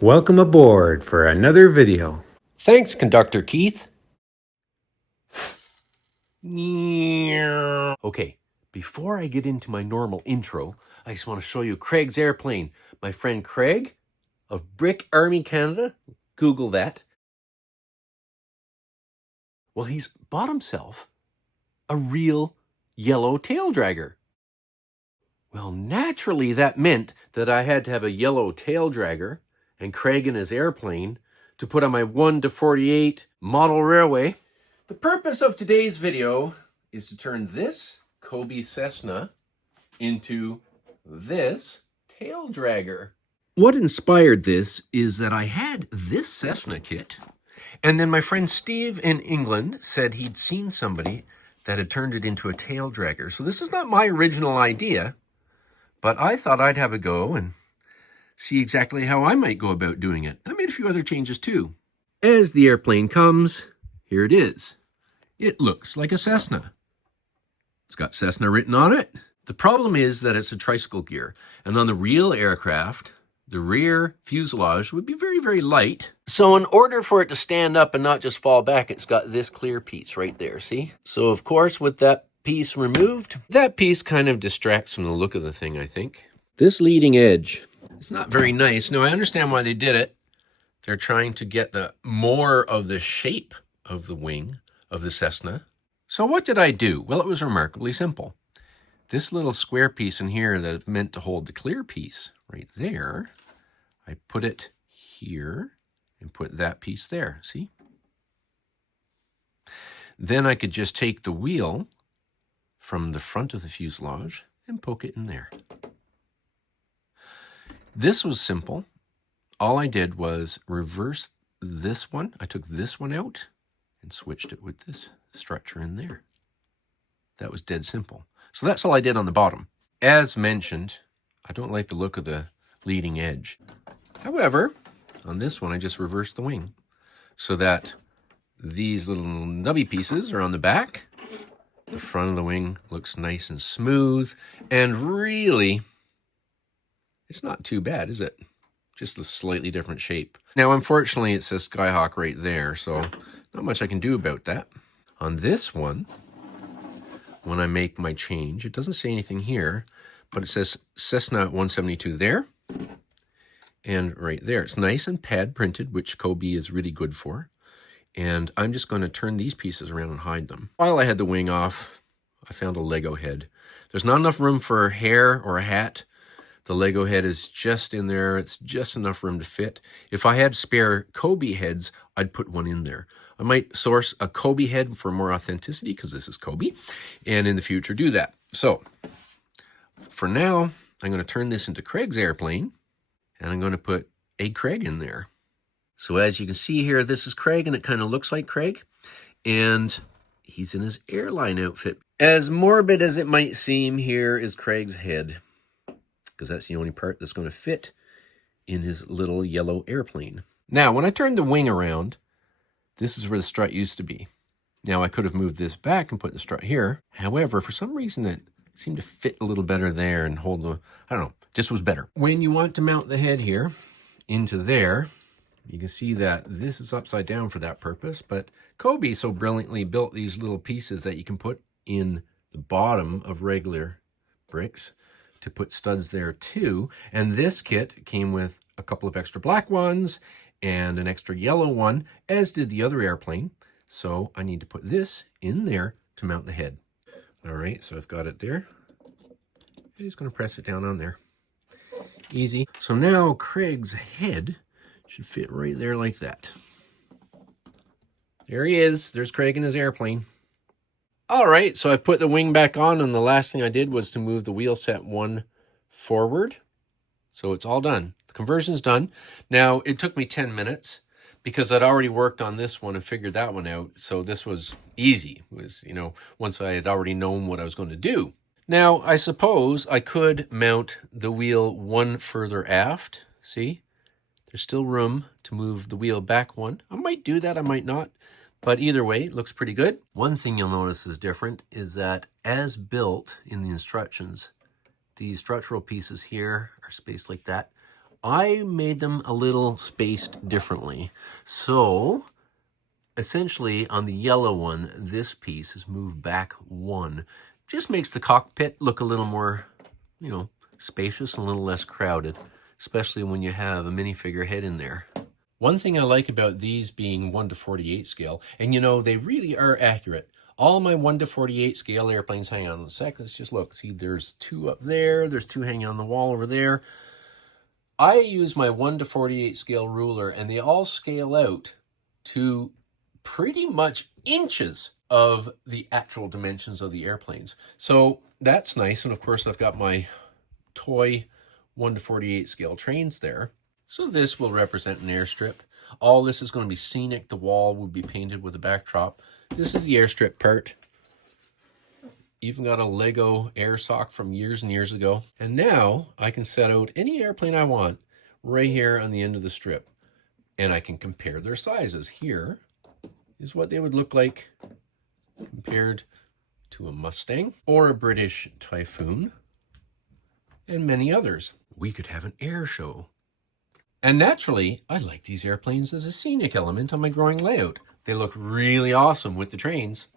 Welcome aboard for another video. Thanks, Conductor Keith. Okay, before I get into my normal intro, I just want to show you Craig's airplane. My friend Craig of Brick Army Canada, Google that. Well, he's bought himself a real yellow taildragger. Well, naturally, that meant that I had to have a yellow taildragger and Craig in his airplane to put on my 1-48 model railway. The purpose of today's video is to turn this Kobe Cessna into this taildragger. What inspired this is that I had this Cessna kit, and then my friend Steve in England said he'd seen somebody that had turned it into a taildragger. So this is not my original idea, but I thought I'd have a go and see exactly how I might go about doing it. I made a few other changes too. As the airplane comes, here it is. It looks like a Cessna. It's got Cessna written on it. The problem is that it's a tricycle gear, and on the real aircraft, the rear fuselage would be very, very light. So in order for it to stand up and not just fall back, it's got this clear piece right there, see? So of course, with that piece removed, that piece kind of distracts from the look of the thing, I think. This leading edge is not very nice. Now, I understand why they did it. They're trying to get more of the shape of the wing of the Cessna. So what did I do? Well, it was remarkably simple. This little square piece in here that is meant to hold the clear piece right there, I put it here and put that piece there, see? Then I could just take the wheel from the front of the fuselage and poke it in there. This was simple. All I did was reverse this one. I took this one out and switched it with this structure in there. That was dead simple. So that's all I did on the bottom. As mentioned, I don't like the look of the leading edge. However, on this one, I just reversed the wing so that these little nubby pieces are on the back. The front of the wing looks nice and smooth, and really, it's not too bad, is it? Just a slightly different shape. Now, unfortunately, it says Skyhawk right there, so not much I can do about that. On this one, when I make my change, it doesn't say anything here, but it says Cessna 172 there and right there. It's nice and pad printed, which Kobe is really good for. And I'm just going to turn these pieces around and hide them. While I had the wing off, I found a Lego head. There's not enough room for hair or a hat. The Lego head is just in there. It's just enough room to fit. If I had spare Kobe heads, I'd put one in there. I might source a Kobe head for more authenticity because this is Kobe, and in the future do that. So for now, I'm going to turn this into Craig's airplane, and I'm going to put a Craig in there. So as you can see here, this is Craig, and it kind of looks like Craig, and he's in his airline outfit. As morbid as it might seem, here is Craig's head, because that's the only part that's going to fit in his little yellow airplane. Now, when I turned the wing around, this is where the strut used to be. Now, I could have moved this back and put the strut here. However, for some reason, it seemed to fit a little better there and hold the, I don't know, just was better. When you want to mount the head here into there, you can see that this is upside down for that purpose, but Kobe so brilliantly built these little pieces that you can put in the bottom of regular bricks to put studs there too. And this kit came with a couple of extra black ones and an extra yellow one, as did the other airplane. So I need to put this in there to mount the head. All right, so I've got it there. I'm just going to press it down on there. Easy. So now Craig's head should fit right there like that. There he is. There's Craig in his airplane. All right, so I've put the wing back on, and the last thing I did was to move the wheel set one forward. So it's all done. The conversion's done. Now, it took me 10 minutes because I'd already worked on this one and figured that one out. So this was easy. It was, once I had already known what I was going to do. Now, I suppose I could mount the wheel one further aft. See? There's still room to move the wheel back one. I might do that, I might not. But either way, it looks pretty good. One thing you'll notice is different is that as built in the instructions, these structural pieces here are spaced like that. I made them a little spaced differently. So essentially on the yellow one, this piece is moved back one. Just makes the cockpit look a little more, you know, spacious and a little less crowded, especially when you have a minifigure head in there. One thing I like about these being 1:48 scale, and you know, they really are accurate. All my 1:48 scale airplanes hang on. Let's just look. See, there's two up there. There's two hanging on the wall over there. I use my 1:48 scale ruler, and they all scale out to pretty much inches of the actual dimensions of the airplanes. So that's nice. And of course, I've got my toy 1:48 scale trains there. So this will represent an airstrip. All this is going to be scenic. The wall will be painted with a backdrop. This is the airstrip part. Even got a Lego air sock from years and years ago. And now I can set out any airplane I want right here on the end of the strip. And I can compare their sizes. Here is what they would look like compared to a Mustang or a British Typhoon and many others. We could have an air show. And naturally, I like these airplanes as a scenic element on my growing layout. They look really awesome with the trains.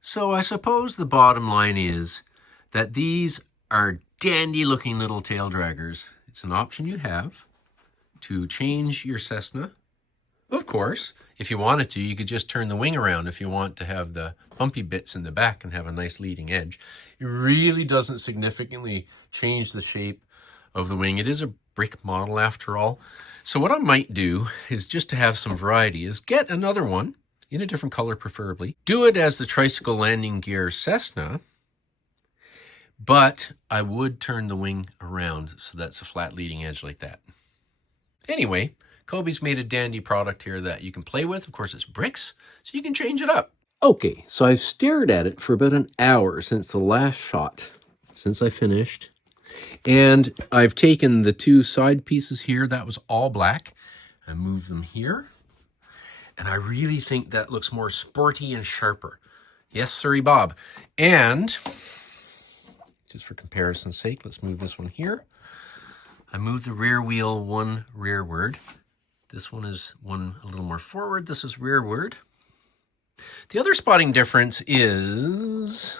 So I suppose the bottom line is that these are dandy looking little tail draggers. It's an option you have to change your Cessna. Of course, if you wanted to, you could just turn the wing around if you want to have the bumpy bits in the back and have a nice leading edge. It really doesn't significantly change the shape of the wing. It is a brick model after all. So what I might do is, just to have some variety, is get another one in a different color preferably. Do it as the tricycle landing gear Cessna, but I would turn the wing around so that's a flat leading edge like that. Anyway, Kobe's made a dandy product here that you can play with. Of course, it's bricks, so you can change it up. Okay, so I've stared at it for about an hour since the last shot, since I finished. And I've taken the two side pieces here, that was all black. I moved them here. And I really think that looks more sporty and sharper. Yes, sirree, Bob. And just for comparison's sake, let's move this one here. I moved the rear wheel one rearward. This one is one a little more forward. This is rearward. The other spotting difference is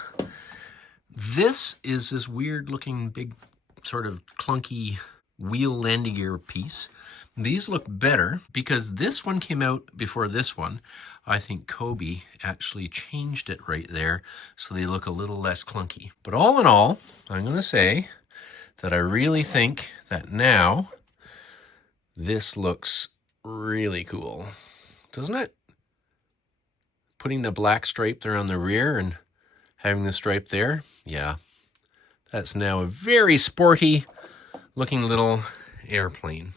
this is this weird looking big sort of clunky wheel landing gear piece. These look better because this one came out before this one. I think Kobe actually changed it right there so they look a little less clunky. But all in all, I'm going to say that I really think that now this looks really cool. Doesn't it? Putting the black stripe there on the rear and having the stripe there. Yeah, that's now a very sporty looking little airplane.